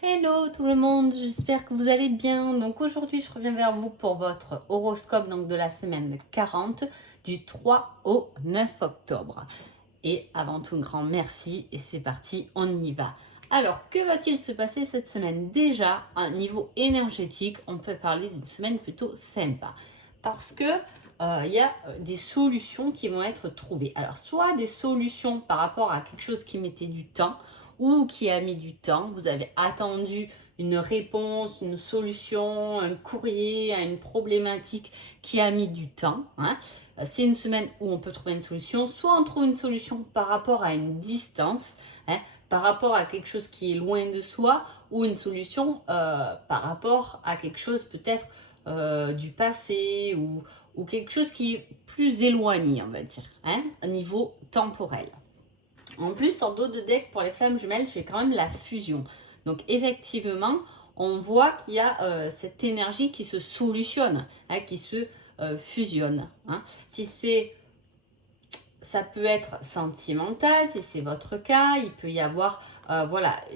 Hello tout le monde, j'espère que vous allez bien. Donc aujourd'hui, je reviens vers vous pour votre horoscope de la semaine 40 du 3 au 9 octobre. Et avant tout, un grand merci et c'est parti, on y va. Alors, que va-t-il se passer cette semaine? Déjà, à un niveau énergétique, on peut parler d'une semaine plutôt sympa. Parce que il y a des solutions qui vont être trouvées. Alors, soit des solutions par rapport à quelque chose qui mettait du temps ou qui a mis du temps. Vous avez attendu une réponse, une solution, un courrier à une problématique qui a mis du temps. C'est une semaine où on peut trouver une solution. Soit on trouve une solution par rapport à une distance, par rapport à quelque chose qui est loin de soi, ou une solution par rapport à quelque chose peut-être du passé ou quelque chose qui est plus éloigné, on va dire, au niveau temporel. En plus, en dos de deck, pour les flammes jumelles, j'ai quand même la fusion. Donc effectivement, on voit qu'il y a cette énergie qui se solutionne, qui se fusionne. Si c'est, ça peut être sentimental, si c'est votre cas, il peut y avoir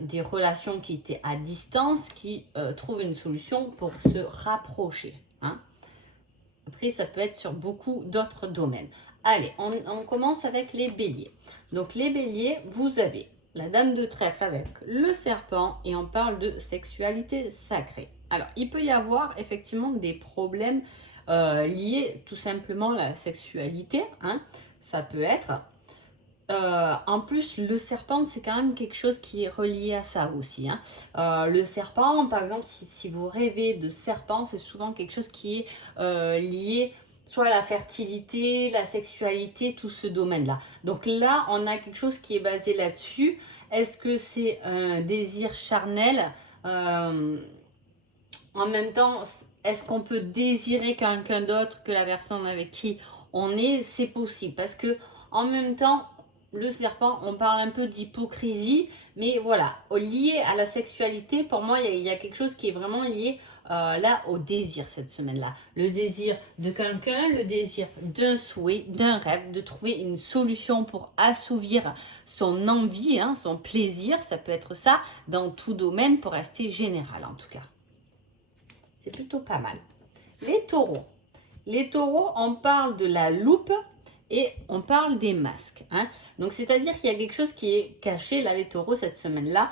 des relations qui étaient à distance, qui trouvent une solution pour se rapprocher. Après, ça peut être sur beaucoup d'autres domaines. Allez, on commence avec les béliers. Donc les béliers, vous avez la dame de trèfle avec le serpent et on parle de sexualité sacrée. Alors, il peut y avoir effectivement des problèmes liés tout simplement à la sexualité. Ça peut être. En plus, le serpent, c'est quand même quelque chose qui est relié à ça aussi. Le serpent, par exemple, si vous rêvez de serpent, c'est souvent quelque chose qui est lié soit à la fertilité, la sexualité, tout ce domaine-là. Donc là, on a quelque chose qui est basé là-dessus. Est-ce que c'est un désir charnel en même temps, est-ce qu'on peut désirer quelqu'un d'autre que la personne avec qui on est? C'est possible parce que en même temps, le serpent, on parle un peu d'hypocrisie, mais voilà, lié à la sexualité, pour moi, il y a quelque chose qui est vraiment lié là au désir cette semaine-là. Le désir de quelqu'un, le désir d'un souhait, d'un rêve, de trouver une solution pour assouvir son envie, son plaisir, ça peut être ça dans tout domaine pour rester général en tout cas. C'est plutôt pas mal. Les taureaux. Les taureaux, on parle de la loupe et on parle des masques. Donc, c'est-à-dire qu'il y a quelque chose qui est caché, là, les taureaux, cette semaine-là.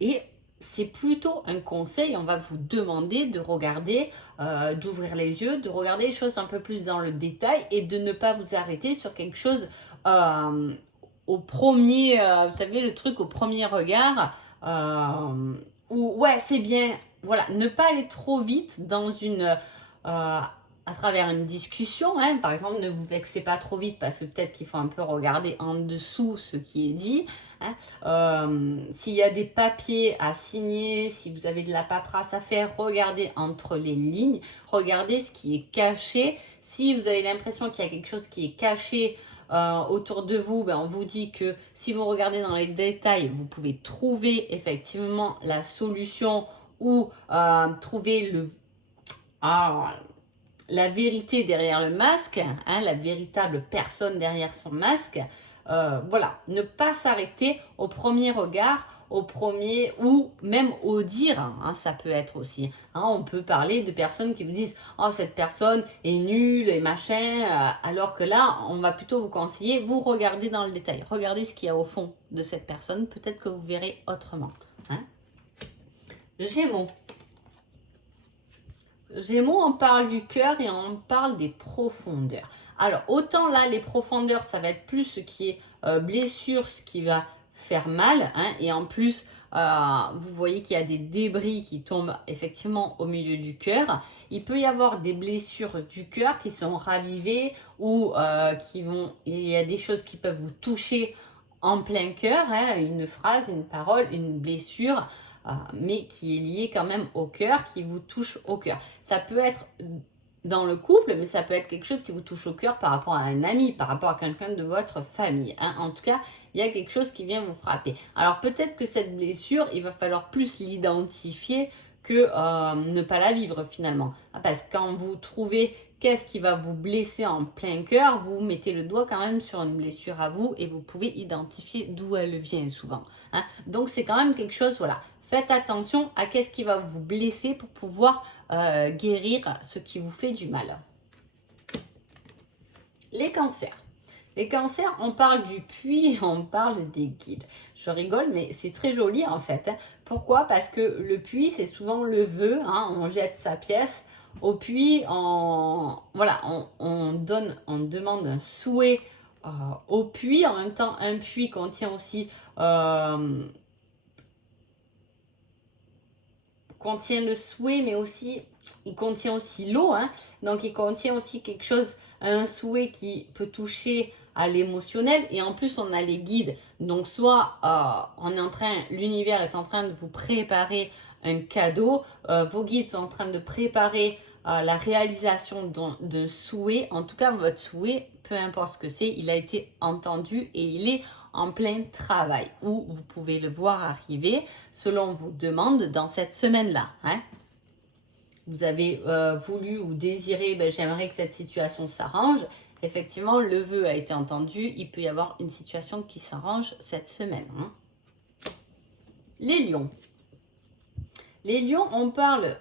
Et c'est plutôt un conseil. On va vous demander de regarder, d'ouvrir les yeux, de regarder les choses un peu plus dans le détail et de ne pas vous arrêter sur quelque chose au premier, vous savez, le truc au premier regard. Où, ouais, c'est bien. Voilà, ne pas aller trop vite dans à travers une discussion. Par exemple, ne vous vexez pas trop vite parce que peut-être qu'il faut un peu regarder en dessous ce qui est dit. S'il y a des papiers à signer, si vous avez de la paperasse à faire, regardez entre les lignes, regardez ce qui est caché. Si vous avez l'impression qu'il y a quelque chose qui est caché autour de vous, on vous dit que si vous regardez dans les détails, vous pouvez trouver effectivement la solution ou trouver la vérité derrière le masque, la véritable personne derrière son masque. Voilà, ne pas s'arrêter au premier regard, au premier ou même au dire, ça peut être aussi. On peut parler de personnes qui vous disent « Oh, cette personne est nulle et machin », alors que là, on va plutôt vous conseiller, vous regardez dans le détail, regardez ce qu'il y a au fond de cette personne, peut-être que vous verrez autrement. Gémeaux. Gémeaux, on parle du cœur et on parle des profondeurs. Alors, autant là, les profondeurs, ça va être plus ce qui est blessure, ce qui va faire mal. Et en plus, vous voyez qu'il y a des débris qui tombent effectivement au milieu du cœur. Il peut y avoir des blessures du cœur qui sont ravivées ou il y a des choses qui peuvent vous toucher en plein cœur, une phrase, une parole, une blessure, mais qui est liée quand même au cœur, qui vous touche au cœur. Ça peut être dans le couple, mais ça peut être quelque chose qui vous touche au cœur par rapport à un ami, par rapport à quelqu'un de votre famille. En tout cas, il y a quelque chose qui vient vous frapper. Alors peut-être que cette blessure, il va falloir plus l'identifier que ne pas la vivre finalement. Parce que quand vous trouvez qu'est-ce qui va vous blesser en plein cœur, vous mettez le doigt quand même sur une blessure à vous et vous pouvez identifier d'où elle vient souvent. Donc c'est quand même quelque chose, voilà, faites attention à qu'est-ce qui va vous blesser pour pouvoir guérir ce qui vous fait du mal. Les cancers. Les cancers, on parle du puits, on parle des guides. Je rigole, mais c'est très joli en fait. Pourquoi? Parce que le puits, c'est souvent le vœu. On jette sa pièce au puits. Voilà, on demande un souhait au puits. En même temps, un puits contient aussi contient le souhait, mais aussi il contient aussi l'eau, donc il contient aussi quelque chose, un souhait qui peut toucher à l'émotionnel, et en plus on a les guides, donc soit l'univers est en train de vous préparer un cadeau, vos guides sont en train de préparer la réalisation d'un souhait, en tout cas votre souhait, peu importe ce que c'est, il a été entendu et il est en plein travail, ou vous pouvez le voir arriver selon vos demandes dans cette semaine-là. Vous avez voulu ou désiré, j'aimerais que cette situation s'arrange. Effectivement, le vœu a été entendu, il peut y avoir une situation qui s'arrange cette semaine. Les lions. Les lions, on parle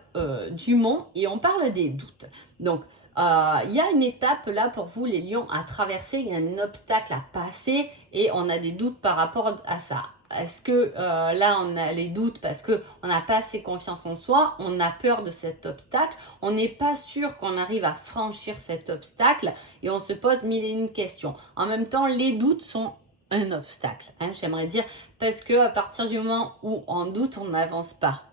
du mont et on parle des doutes. Donc, il y a une étape là pour vous, les lions, à traverser. Il y a un obstacle à passer et on a des doutes par rapport à ça. Est-ce que là, on a les doutes parce qu'on n'a pas assez confiance en soi, on a peur de cet obstacle, on n'est pas sûr qu'on arrive à franchir cet obstacle et on se pose mille et une questions. En même temps, les doutes sont un obstacle, j'aimerais dire, parce qu'à partir du moment où on doute, on n'avance pas.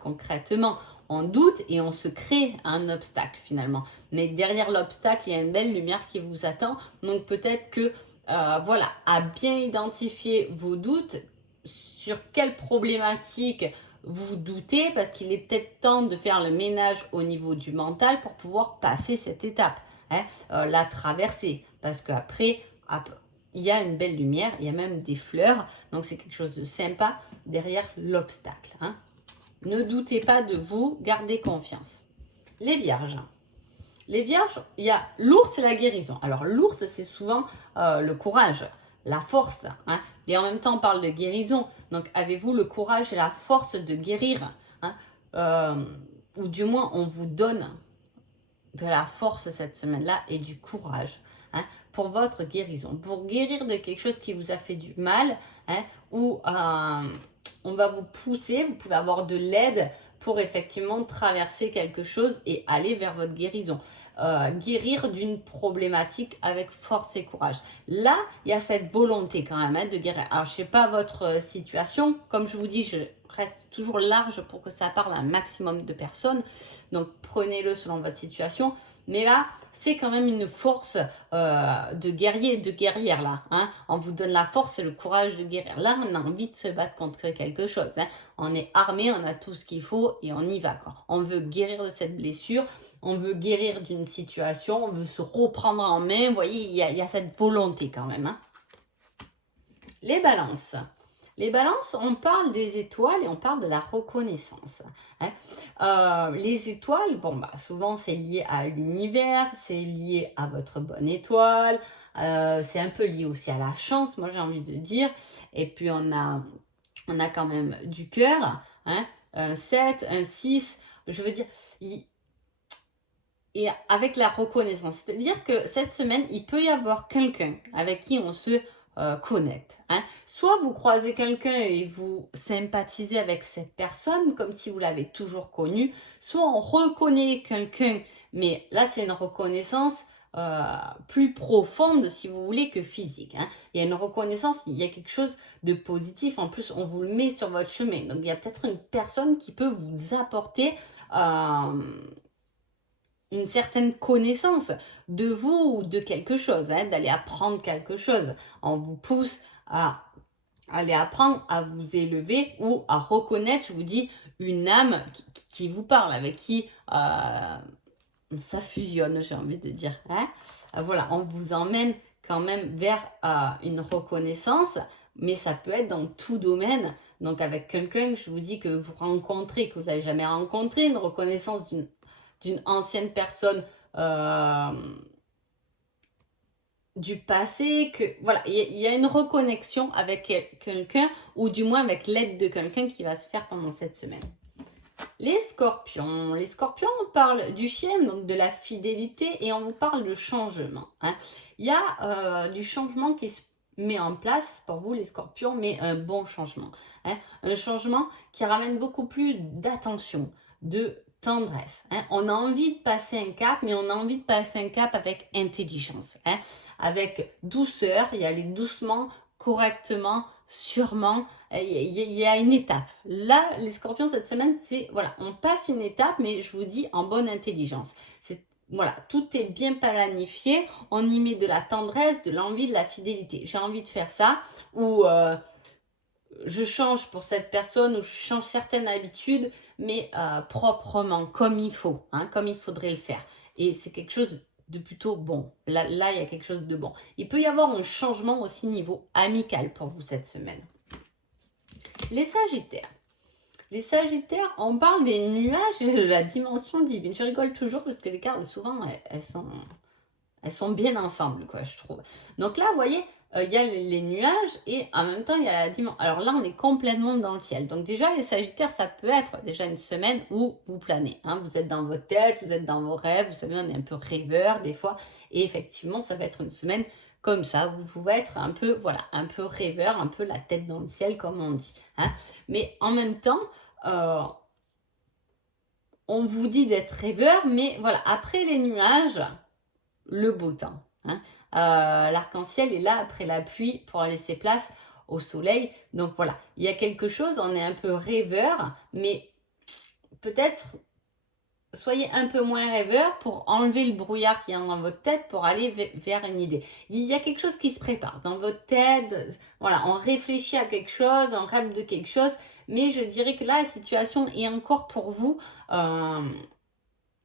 Concrètement, on doute et on se crée un obstacle finalement. Mais derrière l'obstacle, il y a une belle lumière qui vous attend. Donc peut-être que, voilà, à bien identifier vos doutes, sur quelle problématique vous doutez, parce qu'il est peut-être temps de faire le ménage au niveau du mental pour pouvoir passer cette étape, la traverser. Parce qu'après, il y a une belle lumière, il y a même des fleurs. Donc c'est quelque chose de sympa derrière l'obstacle. Ne doutez pas de vous, gardez confiance. Les vierges. Les vierges, il y a l'ours et la guérison. Alors l'ours, c'est souvent le courage, la force. Et en même temps, on parle de guérison. Donc avez-vous le courage et la force de guérir, ou du moins, on vous donne de la force cette semaine-là et du courage pour votre guérison. Pour guérir de quelque chose qui vous a fait du mal, ou on va vous pousser, vous pouvez avoir de l'aide pour effectivement traverser quelque chose et aller vers votre guérison. Guérir d'une problématique avec force et courage. Là, il y a cette volonté quand même de guérir. Alors, je ne sais pas votre situation. Comme je vous dis, je reste toujours large pour que ça parle à un maximum de personnes. Donc, prenez-le selon votre situation. Mais là, c'est quand même une force de guerrier, de guerrière là. On vous donne la force et le courage de guérir. Là, on a envie de se battre contre quelque chose. On est armé, on a tout ce qu'il faut et on y va. On veut guérir de cette blessure, on veut guérir d'une situation, on veut se reprendre en main. Vous voyez, il y a cette volonté quand même. Les balances. Les balances, on parle des étoiles et on parle de la reconnaissance. Les étoiles, souvent c'est lié à l'univers, c'est lié à votre bonne étoile, c'est un peu lié aussi à la chance, moi j'ai envie de dire. Et puis on a quand même du cœur, un 7, un 6, je veux dire... Et avec la reconnaissance, c'est-à-dire que cette semaine, il peut y avoir quelqu'un avec qui on se connecte. Soit vous croisez quelqu'un et vous sympathisez avec cette personne comme si vous l'avez toujours connu, soit on reconnaît quelqu'un, mais là c'est une reconnaissance plus profonde si vous voulez que physique. Il y a une reconnaissance, il y a quelque chose de positif, en plus on vous le met sur votre chemin. Donc il y a peut-être une personne qui peut vous apporter une certaine connaissance de vous ou de quelque chose, d'aller apprendre quelque chose. On vous pousse à aller apprendre à vous élever ou à reconnaître, je vous dis, une âme qui vous parle, avec qui ça fusionne, j'ai envie de dire. Voilà, on vous emmène quand même vers une reconnaissance, mais ça peut être dans tout domaine. Donc avec quelqu'un, je vous dis, que vous rencontrez, que vous n'avez jamais rencontré, une reconnaissance d'une ancienne personne du passé, que voilà, il y a une reconnexion avec quelqu'un, ou du moins avec l'aide de quelqu'un qui va se faire pendant cette semaine. Les scorpions, on parle du chien, donc de la fidélité, et on vous parle de changement. Hein. Il y a du changement qui se met en place pour vous les scorpions, mais un bon changement. Hein. Un changement qui ramène beaucoup plus d'attention, de tendresse. Hein. On a envie de passer un cap, mais on a envie de passer un cap avec intelligence, hein. Avec douceur, y aller doucement, correctement, sûrement. Il y a une étape. Là, les scorpions, cette semaine, c'est, voilà, on passe une étape, mais je vous dis en bonne intelligence. C'est, voilà, tout est bien planifié, on y met de la tendresse, de l'envie, de la fidélité. J'ai envie de faire ça, ou je change pour cette personne, ou je change certaines habitudes, mais proprement, comme il faut, hein, comme il faudrait le faire. Et c'est quelque chose de plutôt bon. Là, il y a quelque chose de bon. Il peut y avoir un changement aussi niveau amical pour vous cette semaine. Les Sagittaires. Les Sagittaires, on parle des nuages et de la dimension divine. Je rigole toujours parce que les cartes, souvent, elles sont bien ensemble, quoi, je trouve. Donc là, vous voyez, il y a les nuages et en même temps, il y a la dimension. Alors là, on est complètement dans le ciel. Donc déjà, les Sagittaires, ça peut être déjà une semaine où vous planez. Hein. Vous êtes dans votre tête, vous êtes dans vos rêves. Vous savez, on est un peu rêveur des fois. Et effectivement, ça va être une semaine comme ça. Vous pouvez être un peu, voilà, un peu rêveur, un peu la tête dans le ciel, comme on dit. Hein. Mais en même temps, on vous dit d'être rêveur, mais voilà, après les nuages, le beau temps. Hein. L'arc-en-ciel est là après la pluie pour laisser place au soleil. Donc voilà, il y a quelque chose, on est un peu rêveur, mais peut-être soyez un peu moins rêveur pour enlever le brouillard qui est dans votre tête pour aller vers une idée. Il y a quelque chose qui se prépare dans votre tête. Voilà, on réfléchit à quelque chose, on rêve de quelque chose, mais je dirais que là, la situation est encore pour vous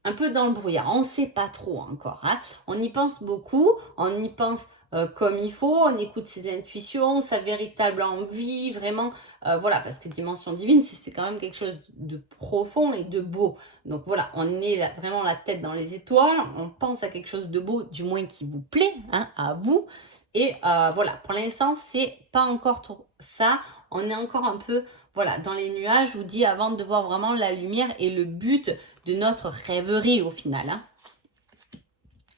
un peu dans le brouillard. On ne sait pas trop encore. Hein. On y pense beaucoup, on y pense comme il faut, on écoute ses intuitions, sa véritable envie, vraiment, voilà, parce que dimension divine, c'est quand même quelque chose de profond et de beau. Donc voilà, on est là, vraiment la tête dans les étoiles, on pense à quelque chose de beau, du moins qui vous plaît, hein, à vous. Et voilà, pour l'instant, c'est pas encore trop ça. On est encore un peu, voilà, dans les nuages. Je vous dis, avant de voir vraiment la lumière et le but de notre rêverie au final. Hein.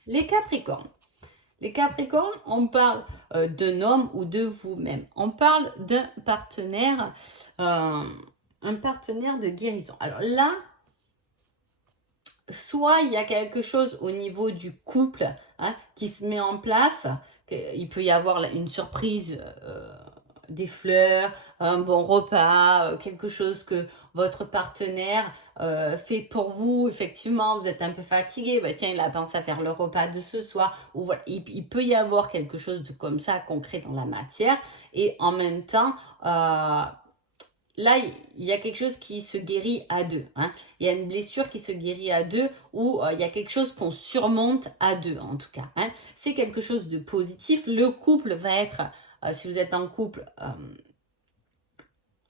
Les Capricornes. Les Capricornes, on parle d'un homme ou de vous-même. On parle d'un partenaire, un partenaire de guérison. Alors là, soit il y a quelque chose au niveau du couple, hein, qui se met en place. Il peut y avoir une surprise, des fleurs, un bon repas, quelque chose que votre partenaire fait pour vous. Effectivement, vous êtes un peu fatigué, bah tiens, il a pensé à faire le repas de ce soir. Ou voilà, il peut y avoir quelque chose de comme ça concret dans la matière. Et en même temps, là, il y a quelque chose qui se guérit à deux. Hein. Il y a une blessure qui se guérit à deux, ou il y a quelque chose qu'on surmonte à deux, en tout cas. Hein. C'est quelque chose de positif. Le couple va être, si vous êtes en couple,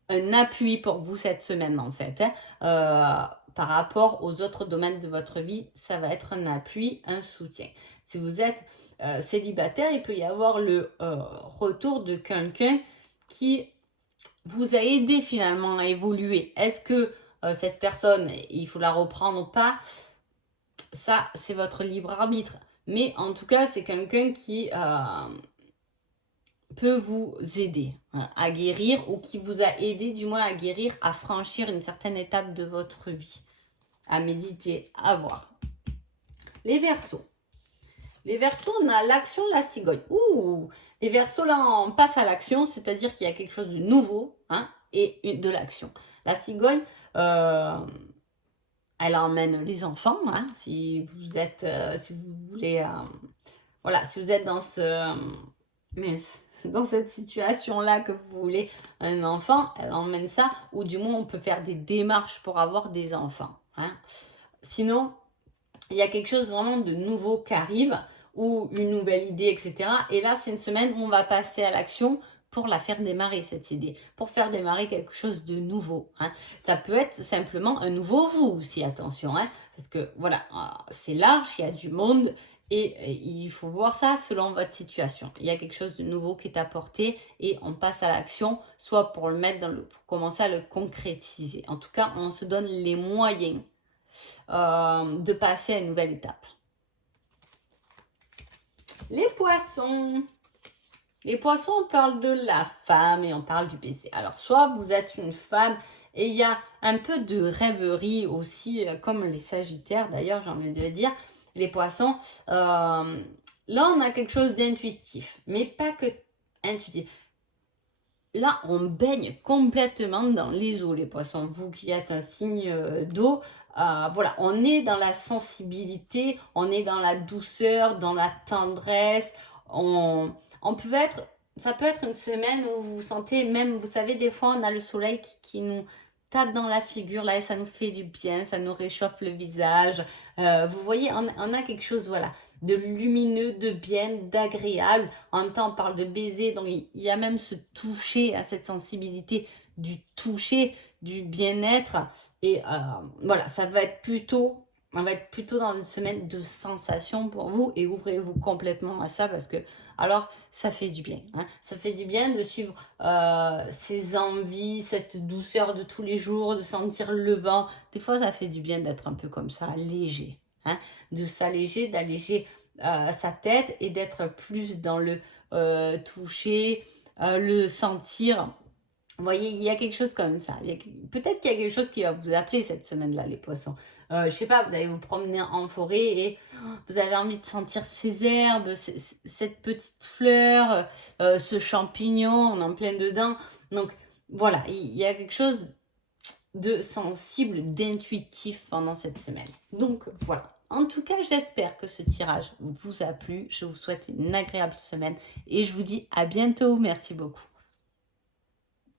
un appui pour vous cette semaine, en fait. Hein. Par rapport aux autres domaines de votre vie, ça va être un appui, un soutien. Si vous êtes célibataire, il peut y avoir le retour de quelqu'un qui vous a aidé finalement à évoluer. Est-ce que cette personne, il faut la reprendre ou pas? Ça, c'est votre libre arbitre. Mais en tout cas, c'est quelqu'un qui peut vous aider, hein, à guérir, ou qui vous a aidé du moins à guérir, à franchir une certaine étape de votre vie. À méditer, à voir. Les Verseaux. Les Verseaux, on a l'action, la cigogne. Ouh, les Verseaux, là, on passe à l'action, c'est-à-dire qu'il y a quelque chose de nouveau, hein, et de l'action. La cigogne, elle emmène les enfants, hein, si vous êtes, si vous voulez, voilà, si vous êtes dans dans cette situation-là que vous voulez un enfant, elle emmène ça, ou du moins on peut faire des démarches pour avoir des enfants. Hein. Sinon, il y a quelque chose vraiment de nouveau qui arrive, ou une nouvelle idée, etc. Et là, c'est une semaine où on va passer à l'action pour la faire démarrer, cette idée, pour faire démarrer quelque chose de nouveau. Hein. Ça peut être simplement un nouveau vous aussi, attention, hein, parce que voilà, c'est large, il y a du monde, Et il faut voir ça selon votre situation. Il y a quelque chose de nouveau qui est apporté et on passe à l'action, soit pour le mettre pour commencer à le concrétiser. En tout cas, on se donne les moyens de passer à une nouvelle étape. Les poissons. Les poissons, on parle de la femme et on parle du baiser. Alors, soit vous êtes une femme et il y a un peu de rêverie aussi, comme les sagittaires d'ailleurs, j'ai envie de dire. Les poissons, là on a quelque chose d'intuitif, mais pas que intuitif. Là, on baigne complètement dans les eaux, les poissons. Vous qui êtes un signe d'eau, voilà, on est dans la sensibilité, on est dans la douceur, dans la tendresse. On peut être, ça peut être une semaine où vous vous sentez, même, vous savez, des fois, on a le soleil qui nous tape dans la figure, là, et ça nous fait du bien, ça nous réchauffe le visage. Vous voyez, on a quelque chose, voilà, de lumineux, de bien, d'agréable. En même temps, on parle de baiser, donc il y a même ce toucher, à cette sensibilité du toucher, du bien-être. Et voilà, on va être plutôt dans une semaine de sensations pour vous et ouvrez-vous complètement à ça parce que alors ça fait du bien. Hein. Ça fait du bien de suivre ces envies, cette douceur de tous les jours, de sentir le vent. Des fois, ça fait du bien d'être un peu comme ça, léger. Hein, de s'alléger, d'alléger sa tête et d'être plus dans le toucher, le sentir. Vous voyez, il y a quelque chose comme ça. Peut-être qu'il y a quelque chose qui va vous appeler cette semaine-là, les poissons. Je sais pas, vous allez vous promener en forêt et vous avez envie de sentir ces herbes, cette petite fleur, ce champignon, on est en plein dedans. Donc voilà, il y a quelque chose de sensible, d'intuitif pendant cette semaine. Donc voilà. En tout cas, j'espère que ce tirage vous a plu. Je vous souhaite une agréable semaine et je vous dis à bientôt. Merci beaucoup.